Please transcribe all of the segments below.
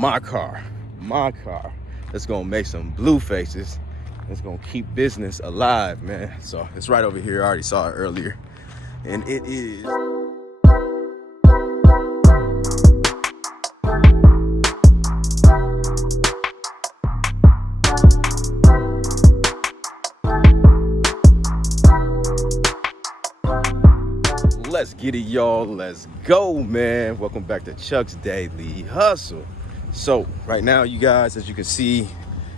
my car that's gonna make some blue faces. It's gonna keep business alive, man. So it's right over here. I already saw it earlier, and it is let's get it, y'all. Let's go, man. Welcome back to Chuck's Daily Hustle. So right now, you guys, as you can see,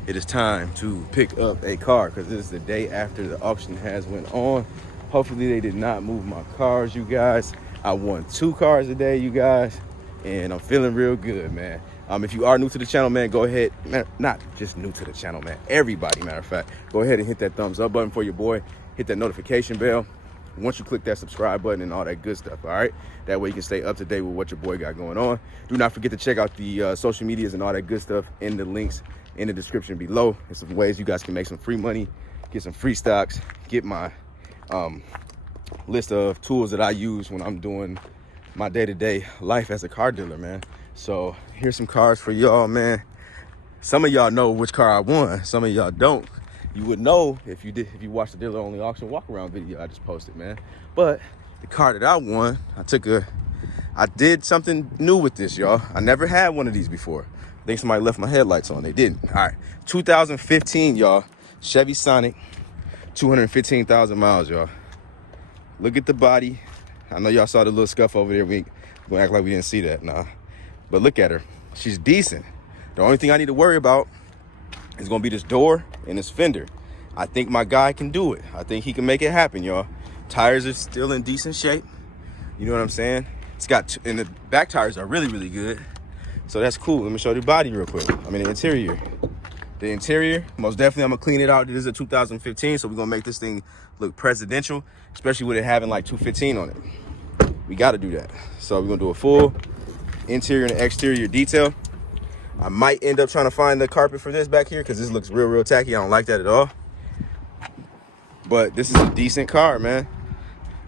it is time to pick up a car because this is the day after the auction has went on. Hopefully they did not move my cars, you guys. I won 2 cars today, you guys, and I'm feeling real good, man. If you are new to the channel, man, go ahead, man, not just new to the channel, man, everybody, matter of fact, go ahead and hit that thumbs up button for your boy. Hit that notification bell once you click that subscribe button and all that good stuff, all right? That way you can stay up to date with what your boy got going on. Do not forget to check out the social medias and all that good stuff in the links in the description below. There's some ways you guys can make some free money, get some free stocks, get my list of tools that I use when I'm doing my day-to-day life as a car dealer, man. So here's some cars for y'all, man. Some of y'all know which car I won, some of y'all don't. You would know if you watched the dealer only auction walk around video I just posted, man. But the car that I won, I did something new with this, y'all. I never had one of these before. I think somebody left my headlights on. They didn't. All right, 2015, y'all. Chevy Sonic, 215,000 miles, y'all. Look at the body. I know y'all saw the little scuff over there. We gonna act like we didn't see that, nah. But look at her. She's decent. The only thing I need to worry about is gonna be this door and this fender. I think my guy can do it. I think he can make it happen, y'all. Tires are still in decent shape. You know what I'm saying? It's got, and the back tires are really, really good. So that's cool. Let me show you the body real quick. I mean, the interior. The interior, most definitely I'm gonna clean it out. This is a 2015, so we're gonna make this thing look presidential, especially with it having like 215 on it. We gotta do that. So we're gonna do a full interior and exterior detail. I might end up trying to find the carpet for this back here because this looks real, real tacky. I don't like that at all. But this is a decent car, man.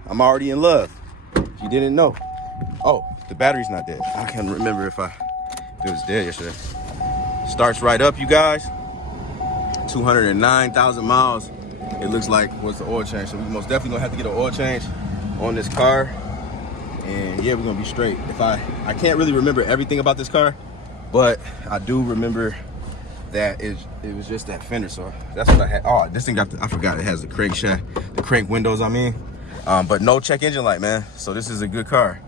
I'm already in love, if you didn't know. Oh, the battery's not dead. I can't remember if it was dead yesterday. Starts right up, you guys. 209,000 miles. It looks like was the oil change. So we most definitely gonna have to get an oil change on this car. And yeah, we're gonna be straight. I can't really remember everything about this car, but I do remember that it was just that fender. So that's what I had. Oh, this thing I forgot it has the crank windows, I mean. But no check engine light, man. So this is a good car,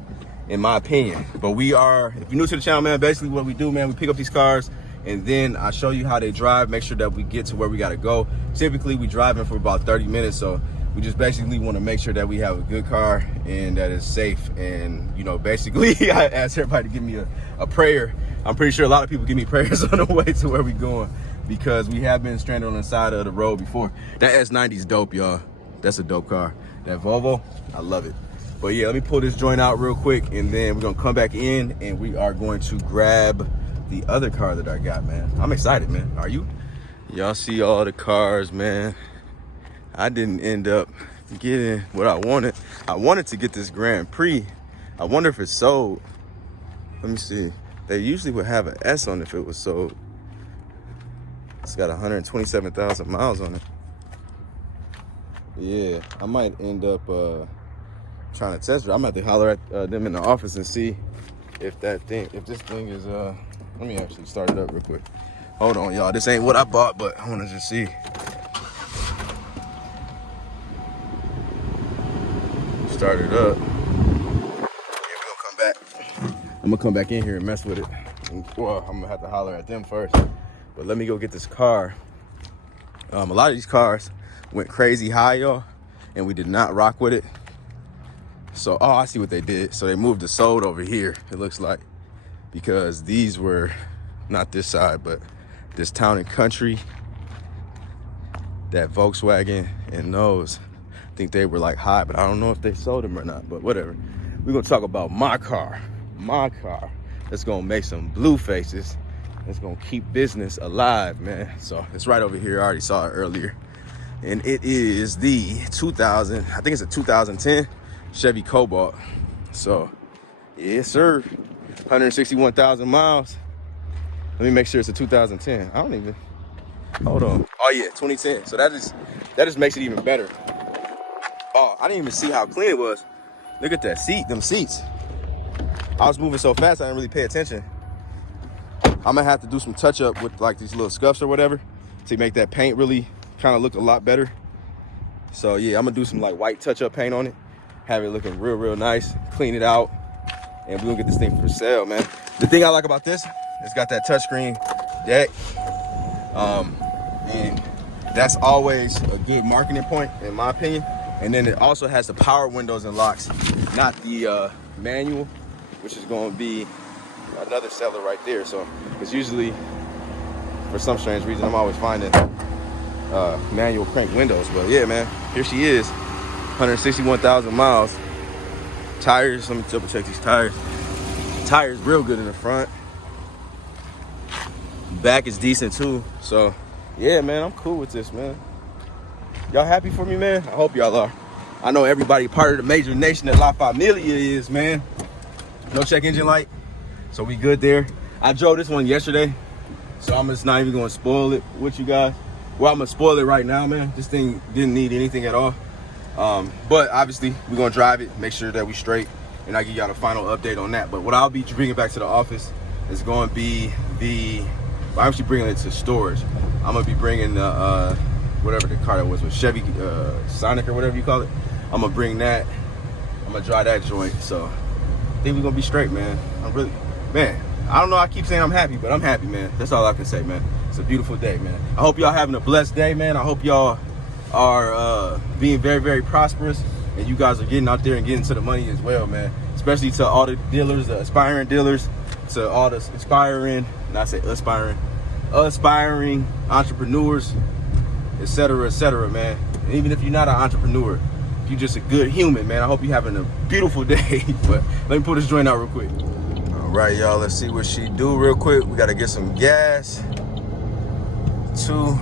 in my opinion. But if you're new to the channel, man, basically what we do, man, we pick up these cars and then I show you how they drive, make sure that we get to where we gotta go. Typically we driving for about 30 minutes. So we just basically wanna make sure that we have a good car and that it's safe. And, you know, basically I asked everybody to give me a prayer. I'm pretty sure a lot of people give me prayers on the way to where we going because we have been stranded on the side of the road before. That S90 is dope, y'all. That's a dope car. That Volvo, I love it. But yeah, let me pull this joint out real quick and then we're gonna come back in and we are going to grab the other car that I got, man. I'm excited, man. Are you? Y'all see all the cars, man. I didn't end up getting what I wanted. I wanted to get this Grand Prix. I wonder if it's sold. Let me see. They usually would have an S on it if it was sold. It's got 127,000 miles on it. Yeah, I might end up trying to test it. I'm gonna have to holler at them in the office and see if this thing is let me actually start it up real quick. Hold on, y'all. This ain't what I bought, but I want to just see. Start it up. Yeah, we're gonna come back. I'm gonna come back in here and mess with it. Well, I'm gonna have to holler at them first. But let me go get this car. A lot of these cars went crazy high, y'all, and we did not rock with it. So, oh, I see what they did. So they moved the sold over here, it looks like, because these were not this side, but this Town and Country, that Volkswagen, and those, I think they were like high, but I don't know if they sold them or not, but whatever. We're gonna talk about my car that's gonna make some blue faces. It's gonna keep business alive, man. So it's right over here. I already saw it earlier. And it is the 2010 Chevy Cobalt. So, yes, sir. 161,000 miles. Let me make sure it's a 2010. I don't even, hold on. Oh yeah, 2010. So that just makes it even better. Oh, I didn't even see how clean it was. Look at that seat, them seats. I was moving so fast, I didn't really pay attention. I'm gonna have to do some touch up with like these little scuffs or whatever to make that paint really kind of look a lot better. So yeah, I'm gonna do some like white touch up paint on it, have it looking real nice, clean it out, and we're gonna get this thing for sale, man. The thing I like about this, it's got that touchscreen deck. And that's always a good marketing point in my opinion. And then it also has the power windows and locks, not the manual, which is going to be another seller right there. So, because usually, for some strange reason, I'm always finding manual crank windows. But yeah, man, here she is, 161,000 miles. Tires, let me double check these tires. Tires real good in the front. Back is decent too. So, yeah, man, I'm cool with this, man. Y'all happy for me, man? I hope y'all are. I know everybody part of the major nation that La Familia is, man. No check engine light, so we good there. I drove this one yesterday, so I'm just not even gonna spoil it with you guys. Well, I'm gonna spoil it right now, man. This thing didn't need anything at all. But obviously, we're gonna drive it, make sure that we straight, and I give y'all the final update on that. But what I'll be bringing back to the office is going to be I'm actually bringing it to storage. I'm gonna be bringing the whatever the car that was with Chevy Sonic or whatever you call it. I'm gonna bring that. I'm gonna drive that joint. So I think we're gonna be straight, man. I'm really, man. I don't know. I keep saying I'm happy, but I'm happy, man. That's all I can say, man. It's a beautiful day, man. I hope y'all having a blessed day, man. I hope y'all are being very prosperous, and you guys are getting out there and getting to the money as well, man. Especially to all the dealers, the aspiring dealers, to all the aspiring entrepreneurs, etc., man. And even if you're not an entrepreneur, if you're just a good human, man, I hope you're having a beautiful day. But let me pull this joint out real quick. All right, y'all, let's see what she do real quick. We got to get some gas. So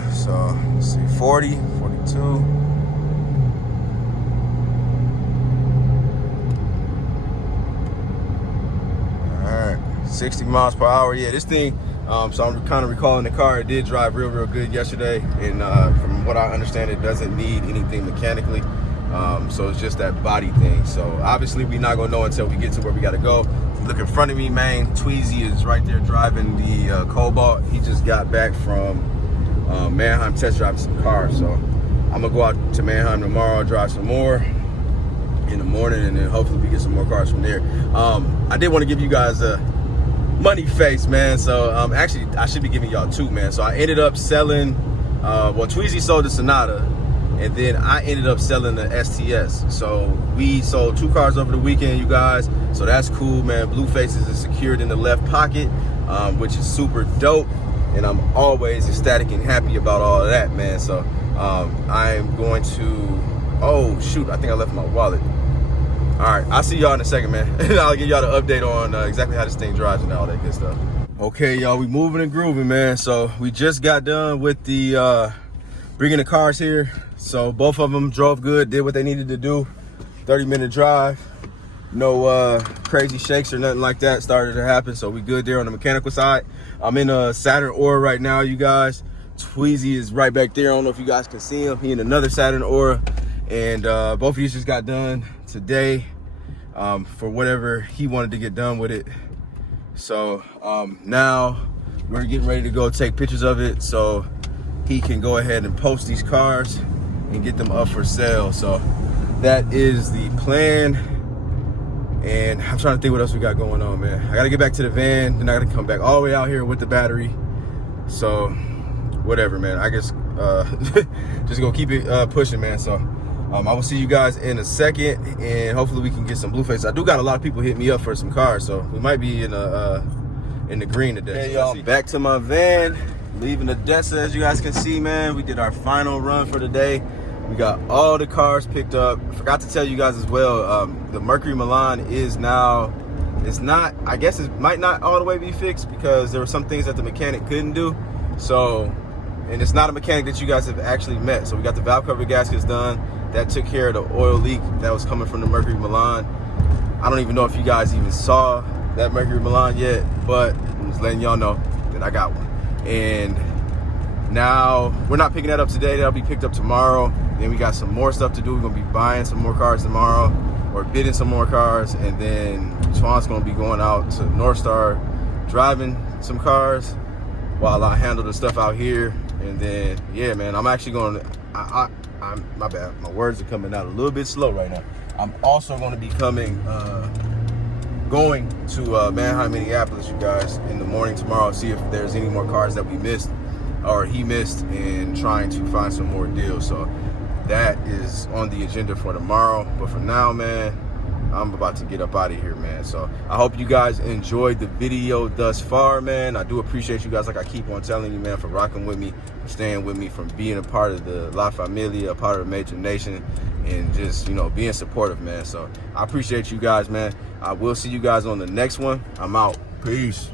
let's see, 40, 42. All right, 60 miles per hour. Yeah, this thing, so I'm kind of recalling the car. It did drive real good yesterday, and from what I understand, it doesn't need anything mechanically. So it's just that body thing. So obviously we're not gonna know until we get to where we gotta go. Look in front of me, man. Tweezy is right there driving the Cobalt. He just got back from Manheim test driving some cars. So I'm gonna go out to Manheim tomorrow, drive some more in the morning, and then hopefully we get some more cars from there. I did want to give you guys a money face, man. So actually I should be giving y'all two, man. So I ended up selling, well, Tweezy sold the Sonata, and then I ended up selling the STS. So we sold two cars over the weekend, you guys. So that's cool, man. Bluefaces is secured in the left pocket, which is super dope. And I'm always ecstatic and happy about all of that, man. So I'm going to, oh shoot, I think I left my wallet. All right, I'll see y'all in a second, man. I'll give y'all the update on exactly how this thing drives and all that good stuff. Okay, y'all, we moving and grooving, man. So we just got done with the bringing the cars here. So both of them drove good, did what they needed to do. 30-minute drive. No crazy shakes or nothing like that started to happen. So we good there on the mechanical side. I'm in a Saturn Aura right now, you guys. Tweezy is right back there. I don't know if you guys can see him. He in another Saturn Aura. And both of these just got done today for whatever he wanted to get done with it. So now we're getting ready to go take pictures of it so he can go ahead and post these cars and get them up for sale. So that is the plan. And I'm trying to think what else we got going on, man. I gotta get back to the van, then I gotta come back all the way out here with the battery. So whatever, man. I guess just gonna keep it pushing, man. So I will see you guys in a second, and hopefully we can get some Blueface. I do got a lot of people hit me up for some cars, so we might be in the green today. Hey, y'all, back to my van, leaving Adesa, as you guys can see, man. We did our final run for the day. We got all the cars picked up. I forgot to tell you guys as well, the Mercury Milan is now, it's not, I guess it might not all the way be fixed because there were some things that the mechanic couldn't do. So, and it's not a mechanic that you guys have actually met. So we got the valve cover gaskets done. That took care of the oil leak that was coming from the Mercury Milan. I don't even know if you guys even saw that Mercury Milan yet, but I'm just letting y'all know. that I got one. And now we're not picking that up today. That'll be picked up tomorrow. Then we got some more stuff to do. We're gonna be buying some more cars tomorrow, or bidding some more cars, and then Twan's gonna be going out to North Star driving some cars while I handle the stuff out here. And then yeah, man, I'm actually going to I'm my bad, my words are coming out a little bit slow right now. I'm also going to be going to Manheim, Minneapolis, you guys, in the morning tomorrow, see if there's any more cars that we missed or he missed, and trying to find some more deals. So that is on the agenda for tomorrow. But for now, man, I'm about to get up out of here, man. So I hope you guys enjoyed the video thus far, man. I do appreciate you guys, like I keep on telling you, man, for rocking with me, for staying with me, from being a part of the La Familia, a part of the Major Nation, and just, you know, being supportive, man. So I appreciate you guys, man. I will see you guys on the next one. I'm out. Peace.